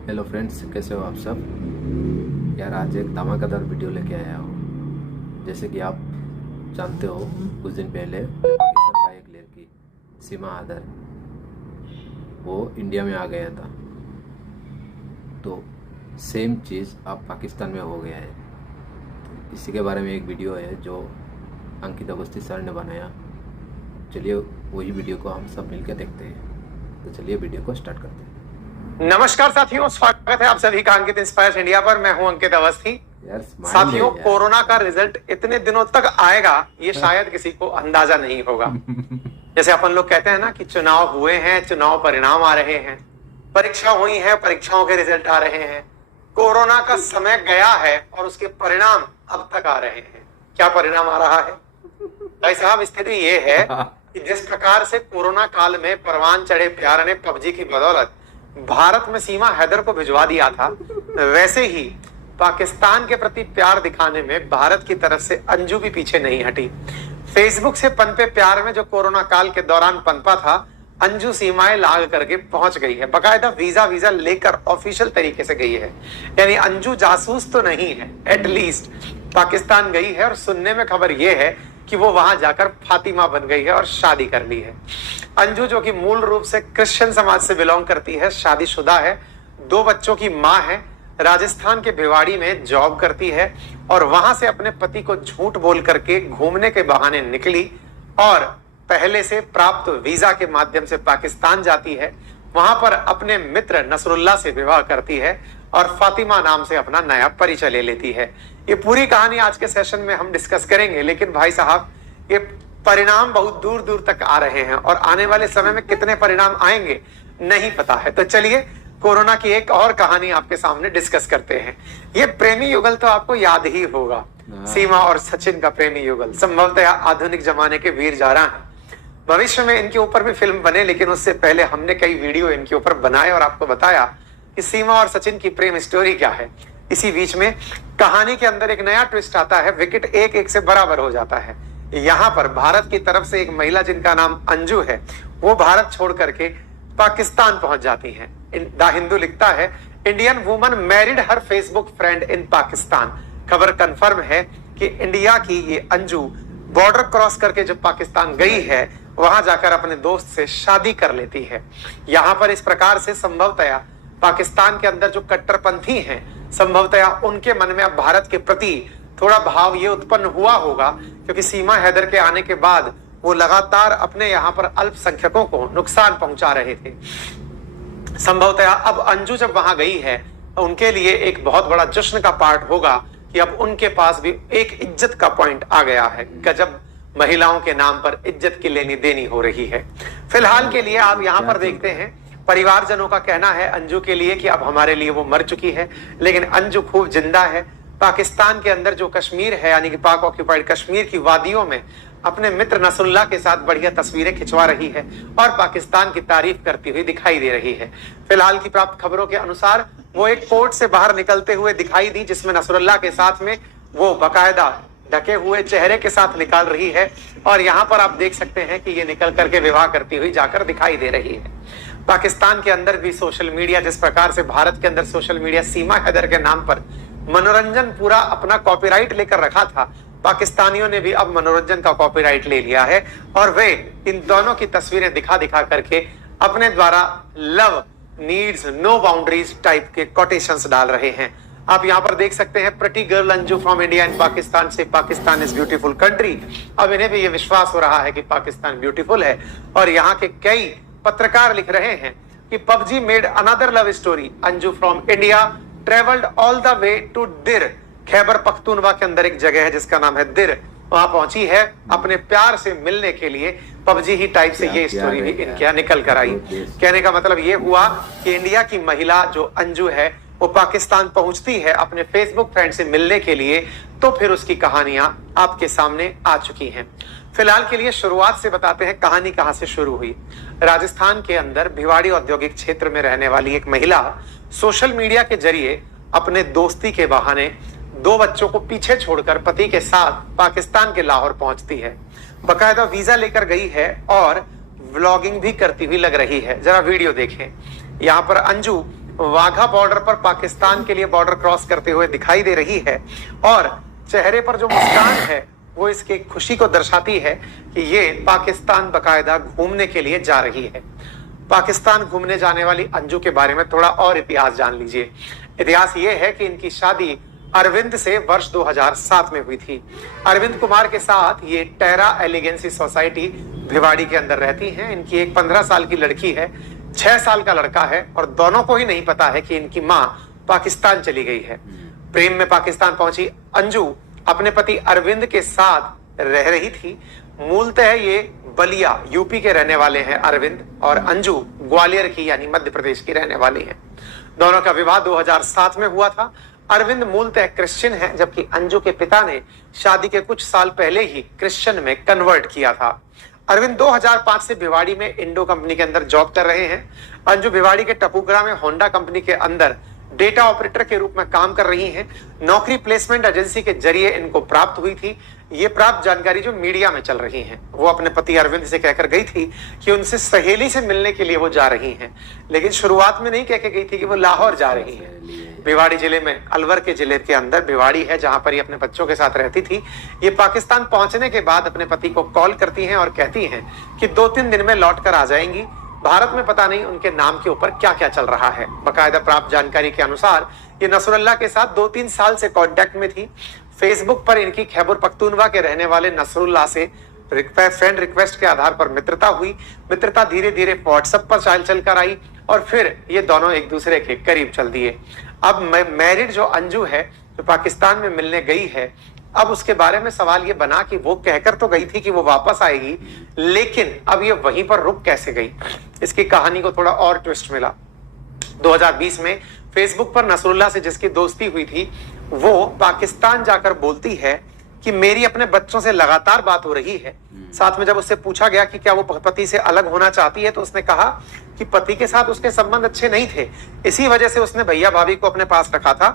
Hello friends, कैसे हो आप सब। यार आज एक धमाकेदार वीडियो लेके आया हूँ। जैसे कि आप जानते हो, कुछ दिन पहले पाकिस्तान का एक लड़की सीमा आदर वो इंडिया में आ गया था। तो सेम चीज़ अब पाकिस्तान में हो गया है। तो इसी के बारे में एक वीडियो है जो अंकित अवस्थी सर ने बनाया। चलिए वही वीडियो को हम सब मिलकर देखते हैं। तो चलिए वीडियो को स्टार्ट करते हैं। नमस्कार साथियों, स्वागत है आप सभी का अंकित इंस्पायर्स इंडिया पर। मैं हूं अंकित अवस्थी। साथियों, कोरोना का रिजल्ट इतने दिनों तक आएगा ये शायद किसी को अंदाजा नहीं होगा। जैसे अपन लोग कहते हैं ना कि चुनाव हुए हैं, चुनाव परिणाम आ रहे हैं, परीक्षा हुई है, परीक्षाओं के रिजल्ट आ रहे हैं। कोरोना का समय गया है और उसके परिणाम अब तक आ रहे हैं। क्या परिणाम आ रहा है भाई साहब? स्थिति ये है कि जिस प्रकार से कोरोना काल में परवान चढ़े प्यार ने पबजी की बदौलत भारत में सीमा हैदर को भिजवा दिया था, वैसे ही पाकिस्तान के प्रति प्यार दिखाने में भारत की तरफ से अंजू भी पीछे नहीं हटी। फेसबुक से पनपे प्यार में जो कोरोना काल के दौरान पनपा था, अंजू सीमाएं लाग करके पहुंच गई है। बकायदा वीजा लेकर ऑफिशियल तरीके से गई है। यानी अंजू जासूस तो नहीं है, एटलीस्ट पाकिस्तान गई है। और सुनने में खबर यह है कि वो वहां जाकर फातिमा बन गई है और शादी कर ली है। अंजू, जो कि मूल रूप से क्रिश्चियन समाज से बिलोंग करती है, शादीशुदा है, 2 बच्चों की मां है, राजस्थान के भिवाड़ी में जॉब करती है और वहां से अपने पति को झूठ बोल करके घूमने के बहाने निकली और पहले से प्राप्त वीजा के माध्यम से पाकिस्तान जाती है। वहां पर अपने मित्र नसरुल्लाह से विवाह करती है और फातिमा नाम से अपना नया परिचय ले लेती है। ये पूरी कहानी आज के सेशन में हम डिस्कस करेंगे। लेकिन भाई साहब, ये परिणाम बहुत दूर दूर तक आ रहे हैं और आने वाले समय में कितने परिणाम आएंगे नहीं पता है। तो चलिए कोरोना की एक और कहानी आपके सामने डिस्कस करते हैं। ये प्रेमी युगल तो आपको याद ही होगा, सीमा और सचिन का प्रेमी युगल। संभवतः आधुनिक जमाने के वीर जारा हैं। भविष्य में इनके ऊपर भी फिल्म बने, लेकिन उससे पहले हमने कई वीडियो इनके ऊपर बनाए और आपको बताया कि सीमा और सचिन की प्रेम स्टोरी क्या है। इसी बीच में कहानी के अंदर एक नया ट्विस्ट आता है। विकेट एक एक से बराबर हो जाता है। यहाँ पर भारत की तरफ से एक महिला जिनका नाम अंजू है, वो भारत छोड़ करके पाकिस्तान पहुंच जाती हैं। द हिंदू लिखता है, Indian woman married her Facebook friend in Pakistan. खबर कंफर्म है कि इंडिया की ये अंजू बॉर्डर क्रॉस करके जब पाकिस्तान गई है, वहां जाकर अपने दोस्त से शादी कर लेती है। यहाँ पर इस प्रकार से संभवतया पाकिस्तान के अंदर जो कट्टरपंथी हैं, संभवतया उनके मन में अब भारत के प्रति थोड़ा भाव ये उत्पन्न हुआ होगा, क्योंकि सीमा हैदर के आने के बाद वो लगातार अपने यहाँ पर अल्पसंख्यकों को नुकसान पहुंचा रहे थे। संभवतया अब अंजू जब वहां गई है, उनके लिए एक बहुत बड़ा जश्न का पार्ट होगा कि अब उनके पास भी एक इज्जत का पॉइंट आ गया है। गजब, महिलाओं के नाम पर इज्जत की लेनी देनी हो रही है। फिलहाल के लिए आप यहाँ पर देखते हैं, परिवारजनों का कहना है अंजू के लिए कि अब हमारे लिए वो मर चुकी है, लेकिन अंजू खूब जिंदा है। पाकिस्तान के अंदर जो कश्मीर है, यानी कि पाक ऑक्यूपाइड कश्मीर की वादियों में अपने मित्र नसरुल्लाह के साथ बढ़िया तस्वीरें खिंचवा रही है और पाकिस्तान की तारीफ करती हुई दिखाई दे रही है। फिलहाल की प्राप्त खबरों के अनुसार वो एक पोर्ट से बाहर निकलते हुए दिखाई दी, जिसमें नसरुल्लाह के साथ में वो बाकायदा ढके हुए चेहरे के साथ निकाल रही है। और यहाँ पर आप देख सकते हैं कि ये निकल करके विवाह करती हुई जाकर दिखाई दे रही है। पाकिस्तान के अंदर भी सोशल मीडिया, जिस प्रकार से भारत के अंदर सोशल मीडिया सीमा हैदर के नाम पर मनोरंजन पूरा अपना कॉपीराइट लेकर रखा था, पाकिस्तानियों ने भी अब मनोरंजन का कॉपीराइट ले लिया है और वे इन दोनों की तस्वीरें दिखा दिखा करके अपने द्वारा love needs no boundaries type के कोटेशंस डाल रहे हैं। आप यहाँ पर देख सकते हैं, pretty girl Anju from India and Pakistan से पाकिस्तान इज ब्यूटीफुल कंट्री। अब इन्हें भी ये विश्वास हो रहा है कि पाकिस्तान ब्यूटीफुल है। और यहाँ के कई पत्रकार लिख रहे हैं कि PUBG made another love story. Anju from India travelled all the way to Dir. Khyber Pakhtunkhwa के अंदर एक जगह है जिसका नाम है दिर। वहां पहुंची है अपने प्यार से मिलने के लिए। पबजी ही टाइप से ये स्टोरी भी इनके यहाँ निकल कर आई। कहने का मतलब ये हुआ कि इंडिया की महिला जो अंजू है वो पाकिस्तान पहुंचती है अपने फेसबुक फ्रेंड से मिलने के लिए, तो फिर उसकी कहानियां आपके सामने आ चुकी हैं। फिलहाल के लिए शुरुआत से बताते हैं कहानी कहां से शुरू हुई। राजस्थान के अंदर भिवाड़ी औद्योगिक क्षेत्र में रहने वाली एक महिला सोशल मीडिया के जरिए अपने दोस्ती के बहाने 2 बच्चों को पीछे छोड़कर पति के साथ पाकिस्तान के लाहौर पहुंचती है। बकायदा वीजा लेकर गई है और व्लॉगिंग भी करती हुई लग रही है। जरा वीडियो देखें। यहाँ पर अंजू वाघा बॉर्डर पर पाकिस्तान के लिए बॉर्डर क्रॉस करते हुए दिखाई दे रही है और चेहरे पर जो मुस्कान है वो इसकी खुशी को दर्शाती है कि ये पाकिस्तान बकायदा घूमने के लिए जा रही है। पाकिस्तान घूमने जाने वाली अंजू के बारे में थोड़ा और इतिहास जान लीजिए। इतिहास ये है कि इनकी शादी अरविंद से वर्ष 2007 में हुई थी। अरविंद कुमार के साथ ये टेरा एलिगेंसी सोसाइटी भिवाड़ी के अंदर रहती हैं। इनकी एक 15 साल की लड़की है, 6 साल का लड़का है और दोनों को ही नहीं पता है कि इनकी माँ पाकिस्तान चली गई है। प्रेम में पाकिस्तान पहुंची अंजू अपने पति अरविंद के साथ रह रही थी। मूलतः ये बलिया यूपी के रहने वाले हैं अरविंद और अंजू ग्वालियर की यानी मध्य प्रदेश की रहने वाली हैं। दोनों का विवाह 2007 में हुआ था। अरविंद मूलतः क्रिश्चियन है जबकि अंजू के पिता ने शादी के कुछ साल पहले ही क्रिश्चियन में कन्वर्ट किया था। अरविंद 2005 से भिवाड़ी में इंडो कंपनी के अंदर जॉब कर रहे हैं। अंजू भिवाड़ी के टपुकरा में होंडा कंपनी के अंदर डेटा ऑपरेटर के रूप में काम कर रही हैं। नौकरी प्लेसमेंट एजेंसी के जरिए इनको प्राप्त हुई थी। ये प्राप्त जानकारी जो मीडिया में चल रही है वो अपने पति अरविंद से कहकर गई थी कि उनसे सहेली से मिलने के लिए वो जा रही हैं, लेकिन शुरुआत में नहीं कह के गई थी कि वो लाहौर जा रही हैं। भिवाड़ी जिले में अलवर के जिले के अंदर भिवाड़ी है जहां पर ये अपने बच्चों के साथ रहती थी। ये पाकिस्तान पहुंचने के बाद अपने पति को कॉल करती हैं और कहती हैं कि 2-3 दिन में लौट कर आ जाएंगी। भारत में पता नहीं उनके नाम के ऊपर क्या क्या चल रहा है। बाकायदा प्राप्त जानकारी के अनुसार ये नसरुल्लाह के साथ 2-3 साल से कांटेक्ट में थी। फेसबुक पर इनकी खैबर पख्तूनवा के रहने वाले नसरुल्लाह से फ्रेंड रिक्वेस्ट के आधार पर मित्रता हुई। मित्रता धीरे धीरे व्हाट्सएप पर चल कर आई और फिर ये दोनों एक दूसरे के करीब चल दिए। अब मैरिड जो अंजू है जो पाकिस्तान में मिलने गई है, अब उसके बारे में सवाल ये बना कि वो कहकर तो गई थी कि वो वापस आएगी, लेकिन अब ये वहीं पर रुक कैसे गई। इसकी कहानी को थोड़ा और ट्विस्ट मिला। 2020 में फेसबुक पर नसरुल्लाह से जिसकी दोस्ती हुई थी वो पाकिस्तान जाकर बोलती है कि मेरी अपने बच्चों से लगातार बात हो रही है। साथ में जब उससे पूछा गया कि क्या वो पति से अलग होना चाहती है तो उसने कहा कि पति के साथ उसके संबंध अच्छे नहीं थे, इसी वजह से उसने भैया भाभी को अपने पास रखा था।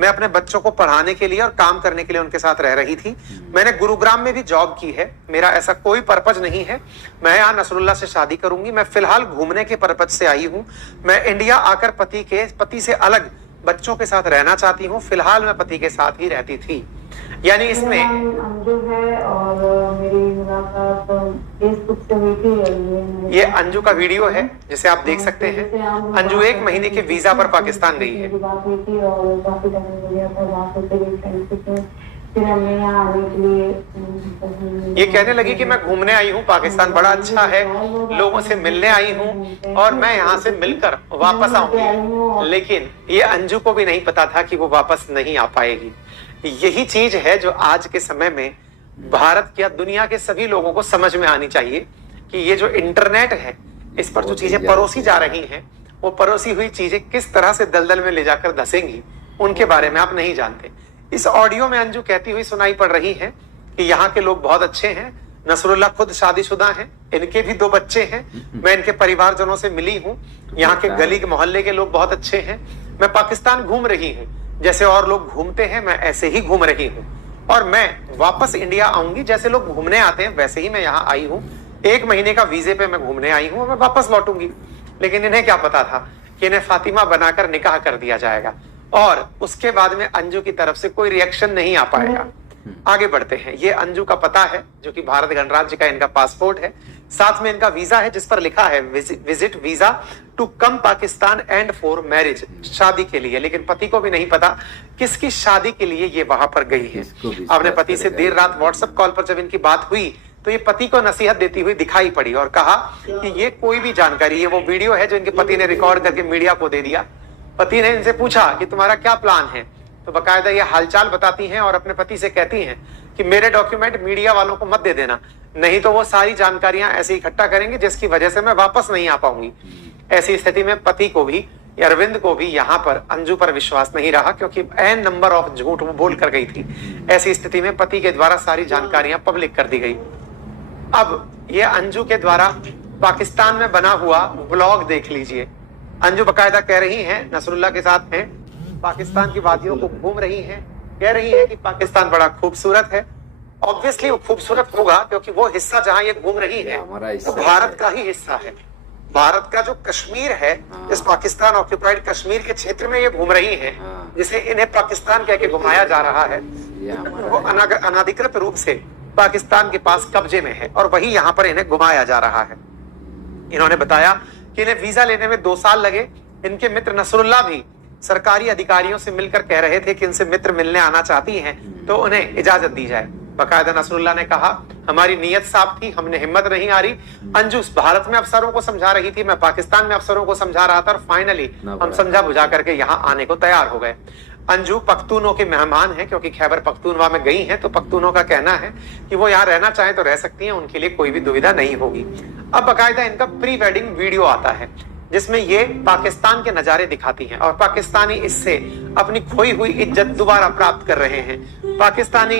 मैं अपने बच्चों को पढ़ाने के लिए और काम करने के लिए उनके साथ रह रही थी। मैंने गुरुग्राम में भी जॉब की है। मेरा ऐसा कोई पर्पज नहीं है मैं यहाँ नसरुल्लाह से शादी करूंगी। मैं फिलहाल घूमने के पर्पज से आई हूँ। मैं इंडिया आकर पति से अलग बच्चों के साथ रहना चाहती हूँ। फिलहाल मैं पति के साथ ही रहती थी। यानी इसमें अंजू है और मेरी मुलाकात फेसबुक से हुई थी। ये अंजू का वीडियो है जिसे आप देख सकते हैं। अंजू 1 महीने के वीजा पर पाकिस्तान गई है। बात हुई थी और काफी टाइम हो गया था वहाँ पे। फिर हमने यहाँ आने के लिए ये कहने लगी कि मैं घूमने आई हूँ, पाकिस्तान बड़ा अच्छा है, लोगों से मिलने आई हूँ और मैं यहाँ से मिलकर वापस आऊंगी। लेकिन ये अंजू को भी नहीं पता था कि वो वापस नहीं आ पाएगी। यही चीज है जो आज के समय में भारत या दुनिया के सभी लोगों को समझ में आनी चाहिए कि ये जो इंटरनेट है इस पर जो चीजें परोसी जा रही हैं वो परोसी हुई चीजें किस तरह से दलदल में ले जाकर धसेंगी उनके बारे में आप नहीं जानते। इस ऑडियो में अंजू कहती हुई सुनाई पड़ रही है कि यहाँ के लोग बहुत अच्छे हैं। नसरुल्लाह खुद शादीशुदा हैं, इनके भी 2 बच्चे हैं। मैं इनके परिवारजनों से मिली हूँ। यहाँ के गली के मोहल्ले के लोग बहुत अच्छे हैं। मैं पाकिस्तान घूम रही हूँ, जैसे और लोग घूमते हैं मैं ऐसे ही घूम रही हूँ और मैं वापस इंडिया आऊंगी। जैसे लोग घूमने आते हैं वैसे ही मैं यहाँ आई हूँ। 1 महीने का वीजे पे मैं घूमने आई हूँ, मैं वापस लौटूंगी। लेकिन इन्हें क्या पता था कि इन्हें फातिमा बनाकर निकाह कर दिया जाएगा और उसके बाद में अंजू की तरफ से कोई रिएक्शन नहीं आ पाएगा। आगे बढ़ते हैं। ये अंजू का पता है जो कि भारत गणराज्य का इनका पासपोर्ट है। साथ में इनका वीजा है जिस पर लिखा है visit visa to come Pakistan and for marriage, शादी के लिए। लेकिन पति को भी नहीं पता किसकी शादी के लिए ये वहां पर गई है। अपने पति से देर रात व्हाट्सएप कॉल पर जब इनकी बात हुई तो ये पति को नसीहत देती हुई दिखाई पड़ी और कहा कि ये कोई भी जानकारी, ये वो वीडियो है जो इनके पति ने रिकॉर्ड करके मीडिया को दे दिया। पति ने इनसे पूछा कि तुम्हारा क्या प्लान है, तो बकायदा ये हालचाल बताती हैं और अपने पति से कहती हैं कि मेरे डॉक्यूमेंट मीडिया वालों को मत दे देना, नहीं तो वो सारी जानकारियां ऐसे इकट्ठा करेंगे जिसकी वजह से मैं वापस नहीं आ पाऊंगी। ऐसी स्थिति में पति को भी, अरविंद को भी यहाँ पर अंजू पर विश्वास नहीं रहा क्योंकि एन नंबर ऑफ झूठ वो बोल कर गई थी। ऐसी स्थिति में पति के द्वारा सारी जानकारियां पब्लिक कर दी गई। अब ये अंजू के द्वारा पाकिस्तान में बना हुआ व्लॉग देख लीजिए। अंजू बकायदा कह रही हैं नसरुल्लाह के साथ हैं, पाकिस्तान की वादियों को घूम रही हैं, कह रही है कि पाकिस्तान बड़ा खूबसूरत है। ऑब्वियसली वो खूबसूरत होगा क्योंकि वो हिस्सा जहां ये घूम रही है वो भारत का ही हिस्सा है। भारत का जो कश्मीर है, इस पाकिस्तान ऑक्यूपाइड कश्मीर के क्षेत्र में ये घूम रही हैं, जिसे इन्हें पाकिस्तान कह के घुमाया जा रहा है, वो अनाधिकृत रूप से पाकिस्तान के पास कब्जे में है और वही यहाँ पर इन्हें घुमाया जा रहा है। इन्होंने बताया कि इन्हें वीजा लेने में 2 साल लगे। इनके मित्र नसरुल्लाह भी सरकारी अधिकारियों से मिलकर कह रहे थे कि इनसे मित्र मिलने आना चाहती हैं तो उन्हें इजाजत दी जाए। बाकायदा नसरुल्लाह ने कहा, हमारी नीयत साफ थी, हमने हिम्मत नहीं हारी। अंजू भारत में अफसरों को समझा रही थी, मैं पाकिस्तान में अफसरों को समझा रहा था और फाइनली हम समझा बुझा करके यहाँ आने को तैयार हो गए। अंजू पख्तूनों के मेहमान हैं क्योंकि खैबर पख्तूनवा में गई हैं, तो पख्तूनों का कहना है कि वो यहाँ रहना चाहें तो रह सकती हैं, उनके लिए कोई भी दुविधा नहीं होगी। अब बाकायदा इनका प्री वेडिंग वीडियो आता है जिसमें ये पाकिस्तान के नजारे दिखाती हैं और पाकिस्तानी इससे अपनी खोई हुई इज्जत दोबारा प्राप्त कर रहे हैं। पाकिस्तानी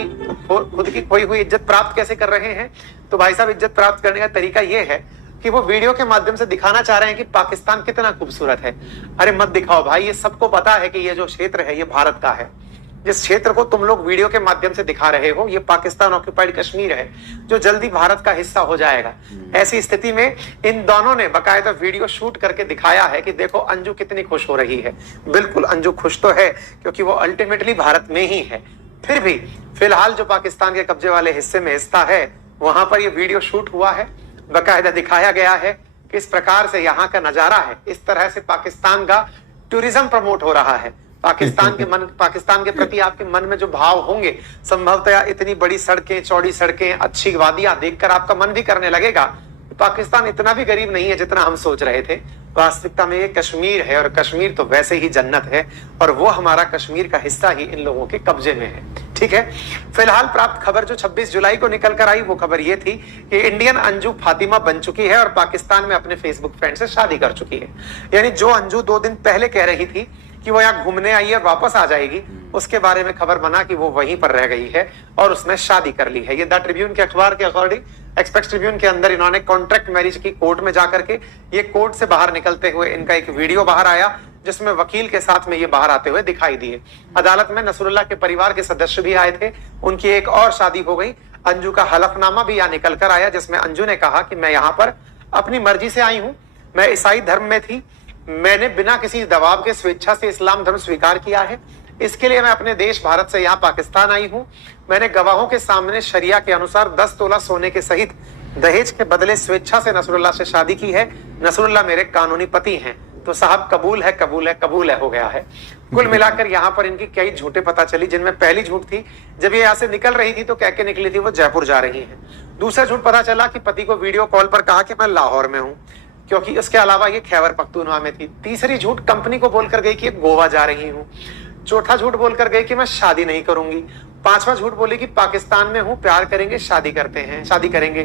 खुद की खोई हुई इज्जत प्राप्त कैसे कर रहे हैं? तो भाई साहब, इज्जत प्राप्त करने का तरीका ये है कि वो वीडियो के माध्यम से दिखाना चाह रहे हैं कि पाकिस्तान कितना खूबसूरत है। अरे मत दिखाओ भाई, ये सबको पता है कि ये जो क्षेत्र है ये भारत का है। जिस क्षेत्र को तुम लोग वीडियो के माध्यम से दिखा रहे हो ये पाकिस्तान ऑक्यूपाइड कश्मीर है जो जल्दी भारत का हिस्सा हो जाएगा। ऐसी स्थिति में इन दोनों ने बाकायदा वीडियो शूट करके दिखाया है कि देखो अंजू कितनी खुश हो रही है। बिल्कुल अंजू खुश तो है क्योंकि वो अल्टीमेटली भारत में ही है। फिर भी फिलहाल जो पाकिस्तान के कब्जे वाले हिस्से में हिस्सा है वहां पर ये वीडियो शूट हुआ है, बाकायदा दिखाया गया है कि इस प्रकार से यहाँ का नजारा है, इस तरह से पाकिस्तान का टूरिज्म प्रमोट हो रहा है। पाकिस्तान के प्रति आपके मन में जो भाव होंगे, संभवतया इतनी बड़ी सड़कें, चौड़ी सड़कें, अच्छी वादियां देखकर आपका मन भी करने लगेगा। पाकिस्तान इतना भी गरीब नहीं है जितना हम सोच रहे थे। वास्तविकता में ये कश्मीर है और कश्मीर तो वैसे ही जन्नत है और वो हमारा कश्मीर का हिस्सा ही इन लोगों के कब्जे में है। ठीक है, फिलहाल प्राप्त खबर जो 26 जुलाई को निकल कर आई वो खबर ये थी कि इंडियन अंजू फातिमा बन चुकी है और पाकिस्तान में अपने फेसबुक फ्रेंड से शादी कर चुकी है। यानी जो अंजू 2 दिन पहले कह रही थी कि वो यहाँ घूमने आई है और वापस आ जाएगी, उसके बारे में खबर बना कि वो वहीं पर रह गई है और उसने शादी कर ली है। ये द ट्रिब्यून के अखबार के अकॉर्डिंग एक्सप्रेस ट्रिब्यून के अंदर इन्होंने कॉन्ट्रैक्ट मैरिज की कोर्ट में जाकर के ये कोर्ट से बाहर निकलते हुए इनका एक वीडियो बाहर आया जिसमें वकील के साथ में ये बाहर आते हुए दिखाई दिए। अदालत में नसरुल्लाह के परिवार के सदस्य भी आए थे, उनकी एक और शादी हो गई। अंजू का हलफनामा भी यहाँ निकल कर आया जिसमें अंजू ने कहा कि मैं यहाँ पर अपनी मर्जी से आई हूँ, मैं ईसाई धर्म में थी, मैंने बिना किसी दबाव के स्वेच्छा से इस्लाम धर्म स्वीकार किया है, इसके लिए मैं अपने देश भारत से यहाँ पाकिस्तान आई हूँ। मैंने गवाहों के सामने शरिया के अनुसार 10 तोला सोने के सहित दहेज के बदले स्वेच्छा से नसरुल्लाह से शादी की है। नसरुल्लाह मेरे कानूनी पति हैं। तो साहब कबूल है, कबूल है, कबूल है हो गया है। कुल मिलाकर यहाँ पर इनकी कई झूठे पता चली, जिनमें पहली झूठ थी जब ये यहाँ से निकल रही थी तो कह के निकली थी वो जयपुर जा रही है। दूसरा झूठ पता चला कि पति को वीडियो कॉल पर कहा कि मैं लाहौर में हूँ, क्योंकि इसके अलावा ये खैबर पख्तूनवा में थी। तीसरी झूठ कंपनी को बोलकर गई कि गोवा जा रही हूँ। चौथा झूठ बोलकर गई कि मैं शादी नहीं करूंगी। पांचवा झूठ बोली कि पाकिस्तान में हूँ, प्यार करेंगे, शादी करते हैं, शादी करेंगे।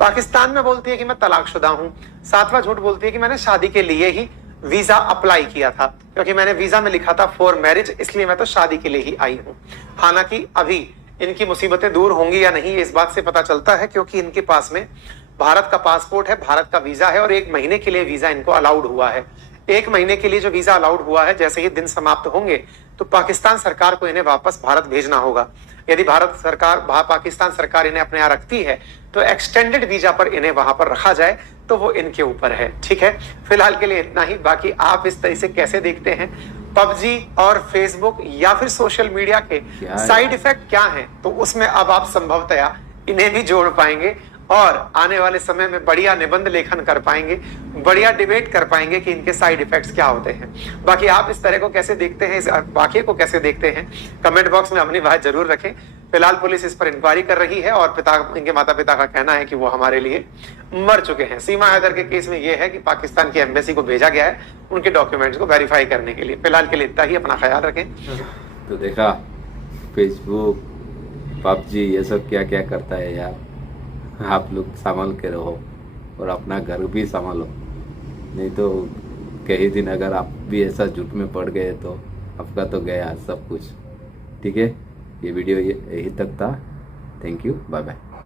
पाकिस्तान में बोलती है कि मैं तलाकशुदा हूँ। सातवां झूठ बोलती है कि मैंने शादी के लिए ही वीजा अप्लाई किया था, क्योंकि मैंने वीजा में लिखा था फॉर मैरिज, इसलिए मैं तो शादी के लिए ही आई हूँ। हालांकि अभी इनकी मुसीबतें दूर होंगी या नहीं इस बात से पता चलता है, क्योंकि इनके पास में भारत का पासपोर्ट है, भारत का वीजा है और 1 महीने के लिए वीजा इनको अलाउड हुआ है। 1 महीने के लिए जो वीजा अलाउड हुआ है, जैसे ही दिन समाप्त होंगे तो पाकिस्तान सरकार को इन्हें वापस भारत भेजना होगा। यदि पाकिस्तान सरकार इन्हें अपने यहाँ रखती है तो एक्सटेंडेड वीजा पर इन्हें वहां पर रखा जाए तो वो इनके ऊपर है। ठीक है, फिलहाल के लिए इतना ही। बाकी आप इस तरह से कैसे देखते हैं पबजी और फेसबुक या फिर सोशल मीडिया के साइड इफेक्ट क्या हैं, तो उसमें अब आप संभवतया इन्हें भी जोड़ पाएंगे और आने वाले समय में बढ़िया निबंध लेखन कर पाएंगे, बढ़िया डिबेट कर पाएंगे कि इनके साइड इफेक्ट्स क्या होते हैं। बाकी आप इस तरह को कैसे देखते हैं, इस वाकये को कैसे देखते हैं, कमेंट बॉक्स में अपनी बात जरूर रखें। फिलहाल पुलिस इस पर इंक्वायरी कर रही है और इनके माता पिता का कहना है कि वो हमारे लिए मर चुके हैं। सीमा हैदर के केस में यह है कि पाकिस्तान की एम्बेसी को भेजा गया है उनके डॉक्यूमेंट्स को वेरीफाई करने के लिए। फिलहाल के लिए इतना ही, अपना ख्याल रखें। तो देखा फेसबुक, पबजी, ये सब क्या क्या करता है यार। आप लोग संभाल के रहो और अपना घर भी संभालो, नहीं तो कई दिन अगर आप भी ऐसा झूठ में पड़ गए तो आपका तो गया सब कुछ। ठीक है, ये वीडियो यही तक था। Thank you, bye bye.